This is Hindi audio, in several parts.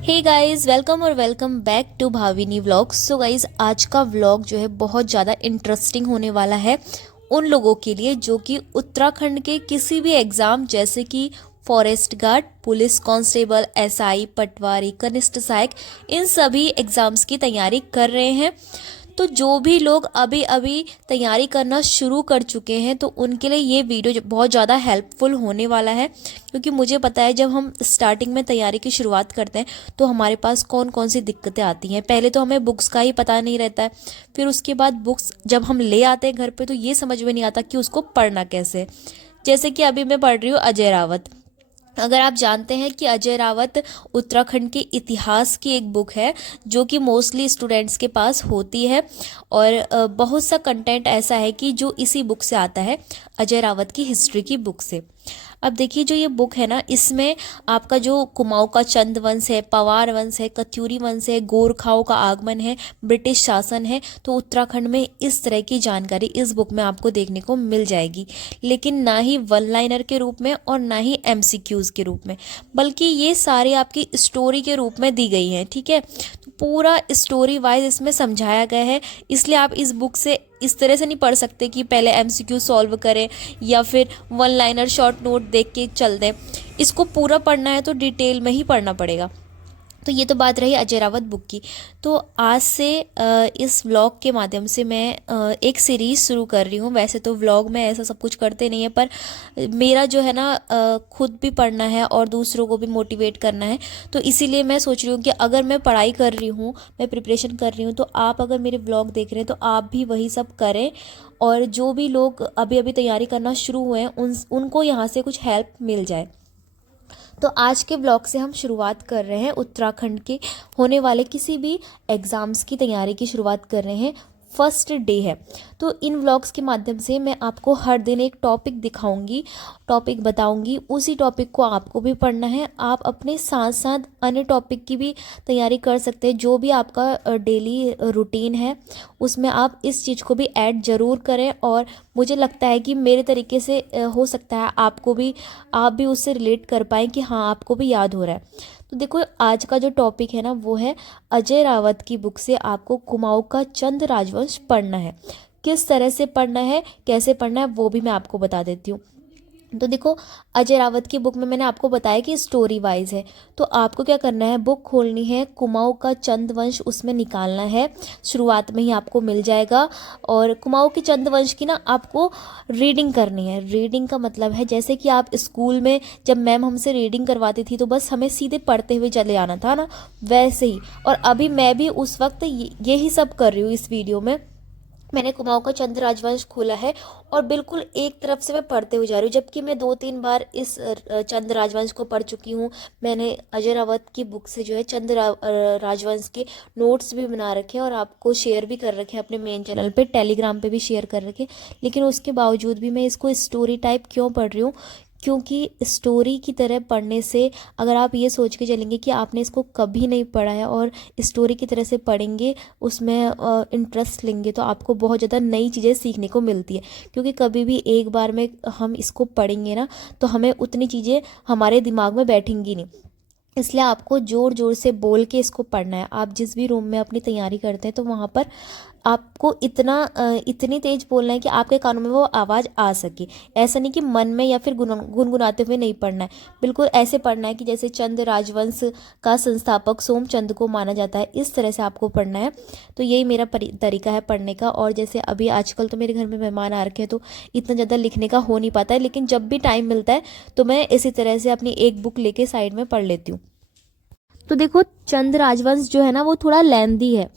हे गाइस, वेलकम और welcome back to Bhavini vlogs. So guys, आज का व्लॉग जो है बहुत ज़्यादा इंटरेस्टिंग होने वाला है उन लोगों के लिए जो कि उत्तराखंड के किसी भी एग्ज़ाम जैसे कि forest guard, police constable, SI, patwari, कनिष्ठ सहायक, इन सभी एग्ज़ाम्स की तैयारी कर रहे हैं। तो जो भी लोग अभी अभी तैयारी करना शुरू कर चुके हैं तो उनके लिए ये वीडियो बहुत ज़्यादा हेल्पफुल होने वाला है, क्योंकि मुझे पता है जब हम स्टार्टिंग में तैयारी की शुरुआत करते हैं तो हमारे पास कौन कौन सी दिक्कतें आती हैं। पहले तो हमें बुक्स का ही पता नहीं रहता है, फिर उसके बाद बुक्स जब हम ले आते हैं घर पे तो ये समझ में नहीं आता कि उसको पढ़ना कैसे। जैसे कि अभी मैं पढ़ रही हूँ अजय रावत। अगर आप जानते हैं कि अजय रावत उत्तराखंड के इतिहास की एक बुक है जो कि मोस्टली स्टूडेंट्स के पास होती है, और बहुत सा कंटेंट ऐसा है कि जो इसी बुक से आता है, अजय रावत की हिस्ट्री की बुक से। अब देखिए, जो ये बुक है ना, इसमें आपका जो कुमाऊं का चंद वंश है, पवार वंश है, कत्यूरी वंश है, गोरखाओं का आगमन है, ब्रिटिश शासन है, तो उत्तराखंड में इस तरह की जानकारी इस बुक में आपको देखने को मिल जाएगी। लेकिन ना ही वन लाइनर के रूप में और ना ही एमसीक्यूज के रूप में, बल्कि ये सारी आपकी स्टोरी के रूप में दी गई हैं। ठीक है, तो पूरा स्टोरी वाइज इसमें समझाया गया है। इसलिए आप इस बुक से इस तरह से नहीं पढ़ सकते कि पहले एमसीक्यू सॉल्व करें या फिर वन लाइनर शॉर्ट नोट देख के चल दें। इसको पूरा पढ़ना है तो डिटेल में ही पढ़ना पड़ेगा। तो ये तो बात रही अजय रावत बुक की। तो आज से इस व्लॉग के माध्यम से मैं एक सीरीज़ शुरू कर रही हूँ। वैसे तो व्लॉग में ऐसा सब कुछ करते नहीं है, पर मेरा जो है ना, खुद भी पढ़ना है और दूसरों को भी मोटिवेट करना है। तो इसीलिए मैं सोच रही हूँ कि अगर मैं पढ़ाई कर रही हूँ, मैं प्रिपरेशन कर रही हूँ, तो आप अगर मेरे व्लॉग देख रहे हैं तो आप भी वही सब करें। और जो भी लोग अभी अभी तैयारी करना शुरू हुए हैं उनको यहाँ से कुछ हेल्प मिल जाए। तो आज के ब्लॉग से हम शुरुआत कर रहे हैं उत्तराखंड के होने वाले किसी भी एग्ज़ाम्स की तैयारी की शुरुआत कर रहे हैं। फर्स्ट डे है, तो इन व्लॉग्स के माध्यम से मैं आपको हर दिन एक टॉपिक दिखाऊंगी, टॉपिक बताऊंगी। उसी टॉपिक को आपको भी पढ़ना है। आप अपने साथ साथ अन्य टॉपिक की भी तैयारी कर सकते हैं। जो भी आपका डेली रूटीन है उसमें आप इस चीज़ को भी ऐड ज़रूर करें। और मुझे लगता है कि मेरे तरीके से हो सकता है आप भी उससे रिलेट कर पाएँ कि हाँ, आपको भी याद हो रहा है। तो देखो, आज का जो टॉपिक है ना, वो है अजय रावत की बुक से आपको कुमाऊं का चंद राजवंश पढ़ना है। किस तरह से पढ़ना है, कैसे पढ़ना है, वो भी मैं आपको बता देती हूँ। तो देखो, अजय रावत की बुक में मैंने आपको बताया कि स्टोरी वाइज है। तो आपको क्या करना है, बुक खोलनी है, कुमाऊं का चंद वंश उसमें निकालना है। शुरुआत में ही आपको मिल जाएगा। और कुमाऊं के चंद वंश की ना आपको रीडिंग करनी है। रीडिंग का मतलब है जैसे कि आप स्कूल में जब मैम हमसे रीडिंग करवाती थी तो बस हमें सीधे पढ़ते हुए चले आना था ना, वैसे ही। और अभी मैं भी उस वक्त यही सब कर रही हूँ। इस वीडियो में मैंने कुमाऊं का चंद राजवंश खोला है और बिल्कुल एक तरफ से मैं पढ़ते हुए जा रही हूँ, जबकि मैं 2-3 बार इस चंद राजवंश को पढ़ चुकी हूँ। मैंने अजय रावत की बुक से जो है राजवंश के नोट्स भी बना रखे हैं और आपको शेयर भी कर रखे हैं अपने मेन चैनल पे, टेलीग्राम पे भी शेयर कर रखे। लेकिन उसके बावजूद भी मैं इसको स्टोरी टाइप क्यों पढ़ रही हूँ, क्योंकि स्टोरी की तरह पढ़ने से अगर आप ये सोच के चलेंगे कि आपने इसको कभी नहीं पढ़ा है और स्टोरी की तरह से पढ़ेंगे, उसमें इंटरेस्ट लेंगे, तो आपको बहुत ज़्यादा नई चीज़ें सीखने को मिलती है। क्योंकि कभी भी एक बार में हम इसको पढ़ेंगे ना, तो हमें उतनी चीज़ें हमारे दिमाग में बैठेंगी नहीं। इसलिए आपको ज़ोर ज़ोर से बोल के इसको पढ़ना है। आप जिस भी रूम में अपनी तैयारी करते हैं तो वहाँ पर आपको इतनी तेज बोलना है कि आपके कानों में वो आवाज़ आ सके। ऐसा नहीं कि मन में या फिर गुनगुनाते हुए नहीं पढ़ना है। बिल्कुल ऐसे पढ़ना है कि जैसे चंद राजवंश का संस्थापक सोमचंद को माना जाता है, इस तरह से आपको पढ़ना है। तो यही मेरा तरीका है पढ़ने का। और जैसे अभी आजकल तो मेरे घर में मेहमान आ रखे हैं तो इतना ज़्यादा लिखने का हो नहीं पाता है, लेकिन जब भी टाइम मिलता है तो मैं इसी तरह से अपनी एक बुक लेके साइड में पढ़ लेती हूँ। तो देखो, चंद राजवंश जो है ना, वो थोड़ा लेंदी है,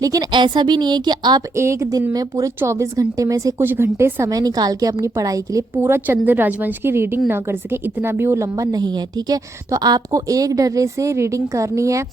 लेकिन ऐसा भी नहीं है कि आप एक दिन में पूरे 24 घंटे में से कुछ घंटे समय निकाल के अपनी पढ़ाई के लिए पूरा चंद राजवंश की रीडिंग ना कर सके। इतना भी वो लंबा नहीं है। ठीक है, तो आपको एक डर्रे से रीडिंग करनी है।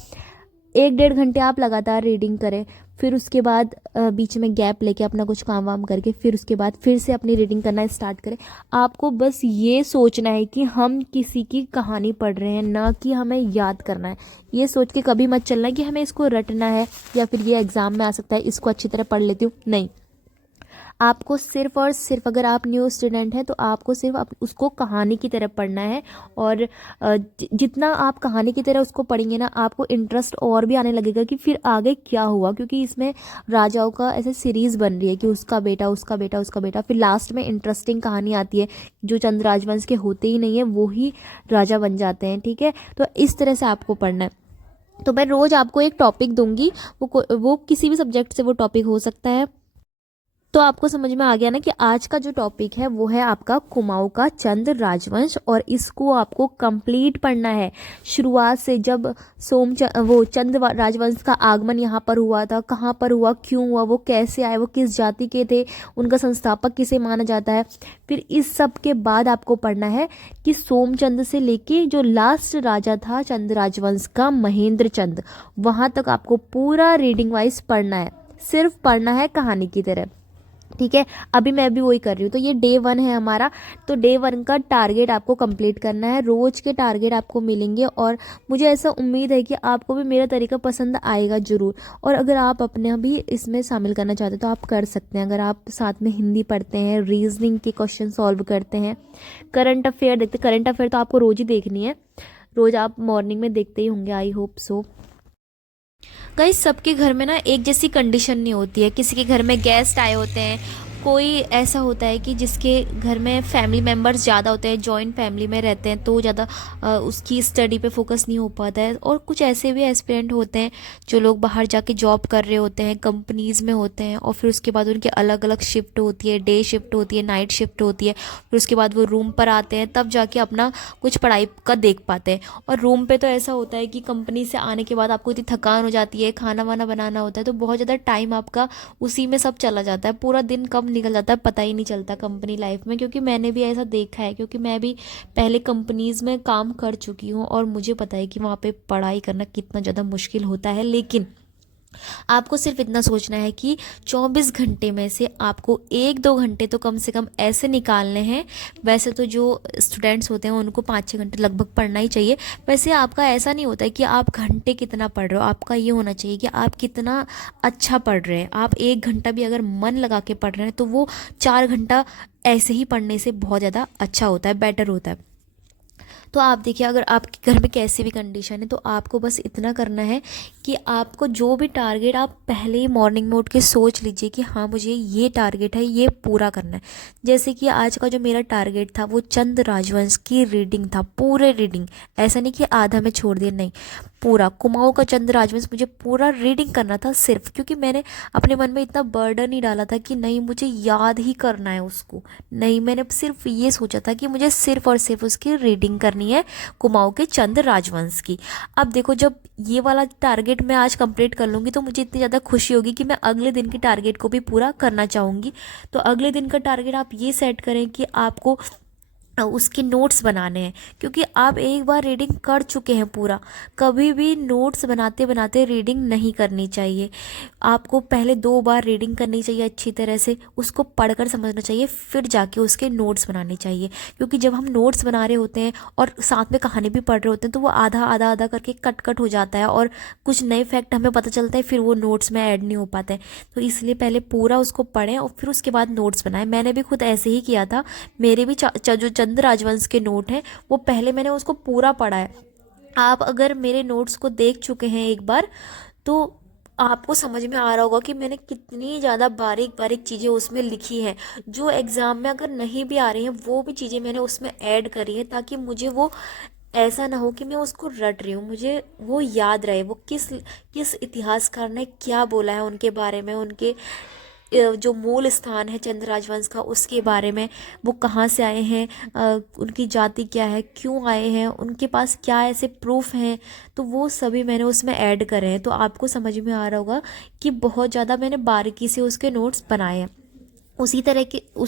1-1.5 घंटे आप लगातार रीडिंग करें, फिर उसके बाद बीच में गैप लेके अपना कुछ काम वाम करके फिर उसके बाद फिर से अपनी रीडिंग करना स्टार्ट करें। आपको बस ये सोचना है कि हम किसी की कहानी पढ़ रहे हैं, ना कि हमें याद करना है। ये सोच के कभी मत चलना कि हमें इसको रटना है या फिर ये एग्ज़ाम में आ सकता है, इसको अच्छी तरह पढ़ लेती हूँ। नहीं, आपको सिर्फ और सिर्फ, अगर आप न्यू स्टूडेंट हैं तो आपको सिर्फ उसको कहानी की तरह पढ़ना है। और जितना आप कहानी की तरह उसको पढ़ेंगे ना, आपको इंटरेस्ट और भी आने लगेगा कि फिर आगे क्या हुआ, क्योंकि इसमें राजाओं का ऐसे सीरीज़ बन रही है कि उसका बेटा, उसका बेटा, उसका बेटा, फिर लास्ट में इंटरेस्टिंग कहानी आती है। जो चंद राजवंश के होते ही नहीं है वो ही राजा बन जाते हैं। ठीक है, तो इस तरह से आपको पढ़ना है। तो मैं रोज़ आपको एक टॉपिक दूंगी, वो किसी भी सब्जेक्ट से वो टॉपिक हो सकता है। तो आपको समझ में आ गया ना कि आज का जो टॉपिक है वो है आपका कुमाऊं का चंद राजवंश, और इसको आपको कंप्लीट पढ़ना है शुरुआत से। जब वो चंद राजवंश का आगमन यहाँ पर हुआ था, कहाँ पर हुआ, क्यों हुआ, वो कैसे आए, वो किस जाति के थे, उनका संस्थापक किसे माना जाता है। फिर इस सब के बाद आपको पढ़ना है कि सोमचंद से लेके जो लास्ट राजा था चंद राजवंश का, महेंद्र चंद, वहाँ तक आपको पूरा रीडिंग वाइज पढ़ना है। सिर्फ पढ़ना है कहानी की तरह। ठीक है, अभी मैं भी वही कर रही हूँ। तो ये डे 1 है हमारा। तो डे 1 का टारगेट आपको कंप्लीट करना है। रोज के टारगेट आपको मिलेंगे, और मुझे ऐसा उम्मीद है कि आपको भी मेरा तरीका पसंद आएगा ज़रूर। और अगर आप अपने भी इसमें शामिल करना चाहते हैं तो आप कर सकते हैं। अगर आप साथ में हिंदी पढ़ते हैं, रीजनिंग के क्वेश्चन सॉल्व करते हैं, करंट अफेयर देखते, करंट अफेयर तो आपको रोज़ ही देखनी है, रोज़ आप मॉर्निंग में देखते ही होंगे, आई होप सो। गाइस, सबके घर में ना एक जैसी कंडीशन नहीं होती है। किसी के घर में गेस्ट आए होते हैं, कोई ऐसा होता है कि जिसके घर में फैमिली मेम्बर्स ज़्यादा होते हैं, जॉइंट फैमिली में रहते हैं, तो ज़्यादा उसकी स्टडी पे फोकस नहीं हो पाता है। और कुछ ऐसे भी एस्पिरेंट होते हैं जो लोग बाहर जाके जॉब कर रहे होते हैं, कंपनीज़ में होते हैं, और फिर उसके बाद उनकी अलग अलग शिफ्ट होती है, डे शिफ्ट होती है, नाइट शिफ्ट होती है। फिर उसके बाद वो रूम पर आते हैं, तब जाके अपना कुछ पढ़ाई का देख पाते हैं। और रूम पे तो ऐसा होता है कि कंपनी से आने के बाद आपको इतनी थकान हो जाती है, खाना वाना बनाना होता है, तो बहुत ज़्यादा टाइम आपका उसी में सब चला जाता है। पूरा दिन कब निकल जाता है पता ही नहीं चलता कंपनी लाइफ में। क्योंकि मैंने भी ऐसा देखा है, क्योंकि मैं भी पहले कंपनीज़ में काम कर चुकी हूँ, और मुझे पता है कि वहाँ पे पढ़ाई करना कितना ज़्यादा मुश्किल होता है। लेकिन आपको सिर्फ इतना सोचना है कि 24 घंटे में से आपको 1-2 घंटे तो कम से कम ऐसे निकालने हैं। वैसे तो जो स्टूडेंट्स होते हैं उनको 5-6 घंटे लगभग पढ़ना ही चाहिए। वैसे आपका ऐसा नहीं होता है कि आप घंटे कितना पढ़ रहे हो, आपका ये होना चाहिए कि आप कितना अच्छा पढ़ रहे हैं। आप 1 घंटा भी अगर मन लगा के पढ़ रहे हैं तो वो 4 घंटा ऐसे ही पढ़ने से बहुत ज़्यादा अच्छा होता है, बेटर होता है। तो आप देखिए, अगर आपके घर में कैसी भी कंडीशन है तो आपको बस इतना करना है कि आपको जो भी टारगेट, आप पहले ही मॉर्निंग में उठ के सोच लीजिए कि हाँ मुझे ये टारगेट है, ये पूरा करना है। जैसे कि आज का जो मेरा टारगेट था वो चंद राजवंश की रीडिंग था, पूरे रीडिंग, ऐसा नहीं कि आधा में छोड़ दिया, नहीं, पूरा कुमाऊं का चंद राजवंश मुझे पूरा रीडिंग करना था सिर्फ। क्योंकि मैंने अपने मन में इतना बर्डन नहीं डाला था कि नहीं मुझे याद ही करना है उसको, नहीं, मैंने सिर्फ ये सोचा था कि मुझे सिर्फ और सिर्फ उसकी रीडिंग करनी है, कुमाऊं के चंद राजवंश की। अब देखो, जब ये वाला टारगेट मैं आज कंप्लीट कर लूँगी तो मुझे इतनी ज़्यादा खुशी होगी कि मैं अगले दिन के टारगेट को भी पूरा करना चाहूँगी। तो अगले दिन का टारगेट आप ये सेट करें कि आपको उसके नोट्स बनाने हैं। क्योंकि आप एक बार रीडिंग कर चुके हैं पूरा, कभी भी नोट्स बनाते बनाते रीडिंग नहीं करनी चाहिए। आपको पहले 2 बार रीडिंग करनी चाहिए अच्छी तरह से, उसको पढ़कर समझना चाहिए, फिर जाके उसके नोट्स बनाने चाहिए। क्योंकि जब हम नोट्स बना रहे होते हैं और साथ में कहानी भी पढ़ रहे होते हैं तो वो आधा आधा आधा करके कट कट हो जाता है, और कुछ नए फैक्ट हमें पता चलता है, फिर वो नोट्स में ऐड नहीं हो पाते हैं। तो इसलिए पहले पूरा उसको पढ़ें और फिर उसके बाद नोट्स बनाएं। मैंने भी खुद ऐसे ही किया था। मेरे भी जो चंद राजवंश के नोट हैं वो पहले मैंने उसको पूरा पढ़ा है। आप अगर मेरे नोट्स को देख चुके हैं एक बार तो आपको समझ में आ रहा होगा कि मैंने कितनी ज़्यादा बारीक बारीक चीज़ें उसमें लिखी हैं, जो एग्ज़ाम में अगर नहीं भी आ रही हैं वो भी चीज़ें मैंने उसमें ऐड करी हैं, ताकि मुझे वो ऐसा ना हो कि मैं उसको रट रही हूँ, मुझे वो याद रहे, वो किस किस इतिहासकार ने क्या बोला है उनके बारे में, उनके जो मूल स्थान है चंद राजवंश का उसके बारे में, वो कहाँ से आए हैं, उनकी जाति क्या है, क्यों आए हैं, उनके पास क्या ऐसे प्रूफ हैं, तो वो सभी मैंने उसमें ऐड करे हैं। तो आपको समझ में आ रहा होगा कि बहुत ज़्यादा मैंने बारीकी से उसके नोट्स बनाए हैं। उसी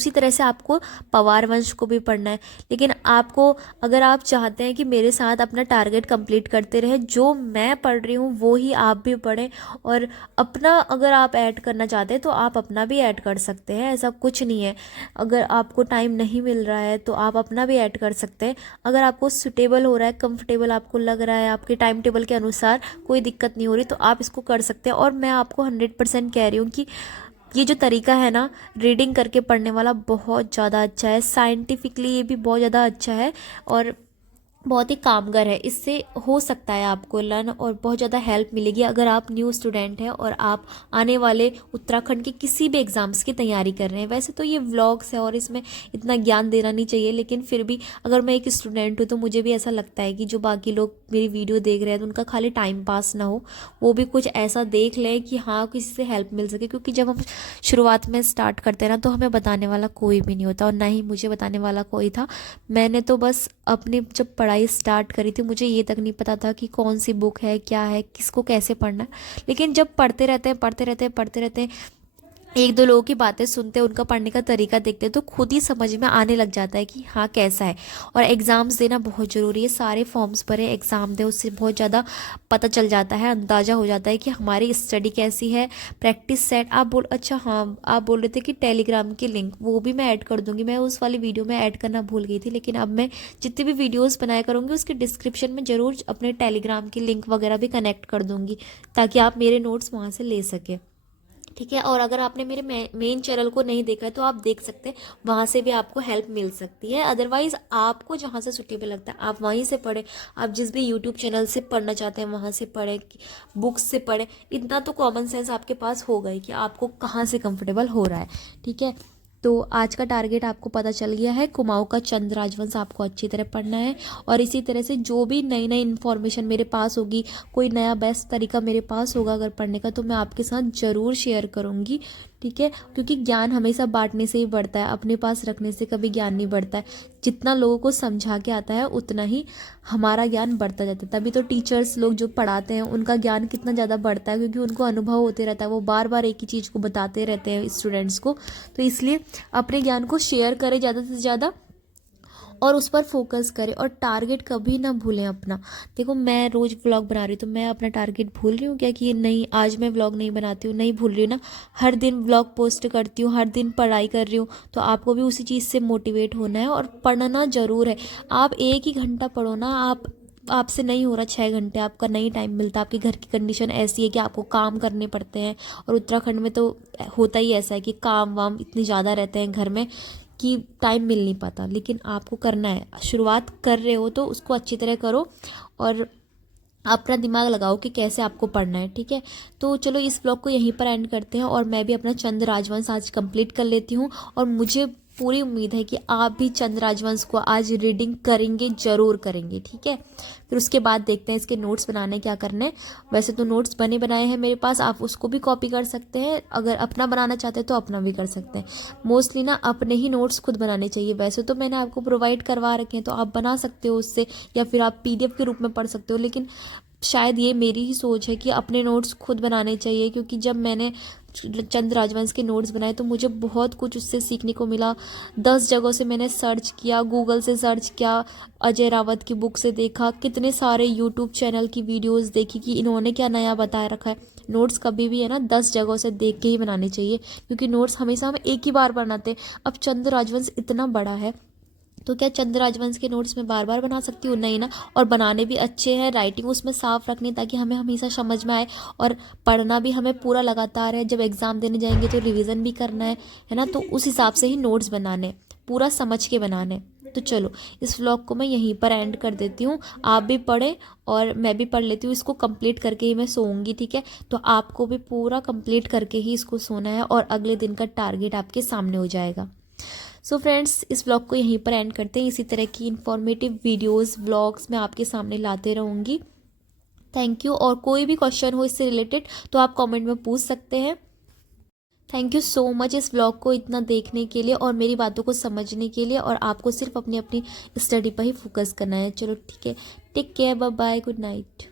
तरह से आपको पवार वंश को भी पढ़ना है। लेकिन आपको, अगर आप चाहते हैं कि मेरे साथ अपना टारगेट कंप्लीट करते रहें, जो मैं पढ़ रही हूँ वो ही आप भी पढ़ें, और अपना अगर आप ऐड करना चाहते हैं तो आप अपना भी ऐड कर सकते हैं, ऐसा कुछ नहीं है। अगर आपको टाइम नहीं मिल रहा है तो आप अपना भी ऐड कर सकते हैं। अगर आपको सुटेबल हो रहा है, कंफर्टेबल आपको लग रहा है, आपके टाइम टेबल के अनुसार कोई दिक्कत नहीं हो रही, तो आप इसको कर सकते हैं। और मैं आपको 100% कह रही हूँ कि ये जो तरीका है ना रीडिंग करके पढ़ने वाला, बहुत ज़्यादा अच्छा है, साइंटिफिकली ये भी बहुत ज़्यादा अच्छा है और बहुत ही कामगर है। इससे हो सकता है आपको लर्न और बहुत ज़्यादा हेल्प मिलेगी अगर आप न्यू स्टूडेंट हैं और आप आने वाले उत्तराखंड के किसी भी एग्ज़ाम्स की तैयारी कर रहे हैं। वैसे तो ये व्लॉग्स है और इसमें इतना ज्ञान देना नहीं चाहिए, लेकिन फिर भी अगर मैं एक स्टूडेंट हूँ तो मुझे भी ऐसा लगता है कि जो बाकी लोग मेरी वीडियो देख रहे हैं तो उनका खाली टाइम पास ना हो, वो भी कुछ ऐसा देख लें कि हाँ किसी से हेल्प मिल सके। क्योंकि जब हम शुरुआत में स्टार्ट करते हैं ना तो हमें बताने वाला कोई भी नहीं होता और ना ही मुझे बताने वाला कोई था। मैंने तो बस अपनी जब पढ़ाई स्टार्ट करी थी मुझे ये तक नहीं पता था कि कौन सी बुक है, क्या है, किसको कैसे पढ़ना है। लेकिन जब पढ़ते रहते हैं एक दो लोगों की बातें सुनते हैं, उनका पढ़ने का तरीका देखते हैं तो खुद ही समझ में आने लग जाता है कि हाँ कैसा है। और एग्ज़ाम्स देना बहुत ज़रूरी है, सारे फॉर्म्स भरे, एग्ज़ाम दें, उससे बहुत ज़्यादा पता चल जाता है, अंदाज़ा हो जाता है कि हमारी स्टडी कैसी है। प्रैक्टिस सेट आप अच्छा हाँ आप बोल रहे थे कि टेलीग्राम की लिंक वो भी मैं ऐड कर दूँगी। मैं उस वाली वीडियो में ऐड करना भूल गई थी, लेकिन अब मैं जितनी भी वीडियोज़ बनाया करूँगी उसके डिस्क्रिप्शन में ज़रूर अपने टेलीग्राम की लिंक वगैरह भी कनेक्ट कर दूँगी ताकि आप मेरे नोट्स वहाँ से ले सकें। ठीक है, और अगर आपने मेरे मेन चैनल को नहीं देखा है तो आप देख सकते हैं, वहाँ से भी आपको हेल्प मिल सकती है। अदरवाइज़ आपको जहाँ से सुटेबल लगता है आप वहीं से पढ़ें। आप जिस भी यूट्यूब चैनल से पढ़ना चाहते हैं वहाँ से पढ़ें, बुक्स से पढ़ें। इतना तो कॉमन सेंस आपके पास होगा ही कि आपको कहाँ से कंफर्टेबल हो रहा है। ठीक है, तो आज का टारगेट आपको पता चल गया है। कुमाऊं का चंद राजवंश आपको अच्छी तरह पढ़ना है और इसी तरह से जो भी नई नई इन्फॉर्मेशन मेरे पास होगी, कोई नया बेस्ट तरीका मेरे पास होगा अगर पढ़ने का, तो मैं आपके साथ ज़रूर शेयर करूँगी। ठीक है, क्योंकि ज्ञान हमेशा बांटने से ही बढ़ता है, अपने पास रखने से कभी ज्ञान नहीं बढ़ता है। जितना लोगों को समझा के आता है उतना ही हमारा ज्ञान बढ़ता जाता है। तभी तो टीचर्स लोग जो पढ़ाते हैं उनका ज्ञान कितना ज़्यादा बढ़ता है, क्योंकि उनको अनुभव होते रहता है, वो बार बार एक ही चीज़ को बताते रहते हैं स्टूडेंट्स को। तो इसलिए अपने ज्ञान को शेयर करें ज़्यादा से ज़्यादा और उस पर फोकस करें और टारगेट कभी ना भूलें अपना। देखो मैं रोज़ व्लॉग बना रही हूँ तो मैं अपना टारगेट भूल रही हूँ क्या कि नहीं आज मैं व्लॉग नहीं बनाती हूँ? नहीं भूल रही हूँ ना। हर दिन व्लॉग पोस्ट करती हूँ, हर दिन पढ़ाई कर रही हूँ, तो आपको भी उसी चीज़ से मोटिवेट होना है और पढ़ना ज़रूर है। आप एक ही घंटा पढ़ो ना, आपसे नहीं हो रहा 6 घंटे, आपका नहीं टाइम मिलता, आपके घर की कंडीशन ऐसी है कि आपको काम करने पड़ते हैं। और उत्तराखंड में तो होता ही ऐसा है कि काम वाम इतने ज़्यादा रहते हैं घर में कि टाइम मिल नहीं पाता। लेकिन आपको करना है, शुरुआत कर रहे हो तो उसको अच्छी तरह करो और अपना दिमाग लगाओ कि कैसे आपको पढ़ना है। ठीक है, तो चलो इस ब्लॉग को यहीं पर एंड करते हैं और मैं भी अपना चंद राजवंश आज कंप्लीट कर लेती हूँ। और मुझे पूरी उम्मीद है कि आप भी चंद राजवंश को आज रीडिंग करेंगे, ज़रूर करेंगे। ठीक है, फिर उसके बाद देखते हैं इसके नोट्स बनाने क्या करने। वैसे तो नोट्स बने बनाए हैं मेरे पास, आप उसको भी कॉपी कर सकते हैं। अगर अपना बनाना चाहते हैं तो अपना भी कर सकते हैं। मोस्टली ना अपने ही नोट्स खुद बनाने चाहिए। वैसे तो मैंने आपको प्रोवाइड करवा रखे हैं तो आप बना सकते हो उससे, या फिर आप PDF के रूप में पढ़ सकते हो। लेकिन शायद ये मेरी ही सोच है कि अपने नोट्स खुद बनाने चाहिए, क्योंकि जब मैंने चंद राजवंश के नोट्स बनाए तो मुझे बहुत कुछ उससे सीखने को मिला। 10 जगहों से मैंने सर्च किया, गूगल से सर्च किया, अजय रावत की बुक से देखा, कितने सारे यूट्यूब चैनल की वीडियोस देखी कि इन्होंने क्या नया बताया रखा है। नोट्स कभी भी है ना 10 जगहों से देख के ही बनाने चाहिए, क्योंकि नोट्स हमेशा हम एक ही बार बनाते हैं। अब चंद राजवंश इतना बड़ा है तो क्या चंद राजवंश के नोट्स में बार बार बना सकती हूँ? नहीं ना। और बनाने भी अच्छे हैं, राइटिंग उसमें साफ रखनी ताकि हमें हमेशा समझ में आए। और पढ़ना भी हमें पूरा लगातार है, जब एग्ज़ाम देने जाएंगे तो रिवीजन भी करना है ना। तो उस हिसाब से ही नोट्स बनाने, पूरा समझ के बनाने। तो चलो इस व्लॉग को मैं यहीं पर एंड कर देती हूँ। आप भी पढ़ें और मैं भी पढ़ लेती हूँ। इसको कंप्लीट करके ही मैं सोऊंगी। ठीक है, तो आपको भी पूरा कंप्लीट करके ही इसको सोना है और अगले दिन का टारगेट आपके सामने हो जाएगा। सो फ्रेंड्स इस ब्लॉग को यहीं पर एंड करते हैं। इसी तरह की इन्फॉर्मेटिव वीडियोस व्लॉग्स मैं आपके सामने लाते रहूँगी। Thank you. और कोई भी क्वेश्चन हो इससे रिलेटेड तो आप कमेंट में पूछ सकते हैं। थैंक यू सो मच इस ब्लॉग को इतना देखने के लिए और मेरी बातों को समझने के लिए। और आपको सिर्फ अपनी अपनी स्टडी पर ही फोकस करना है। चलो ठीक है, take care, bye bye, good night.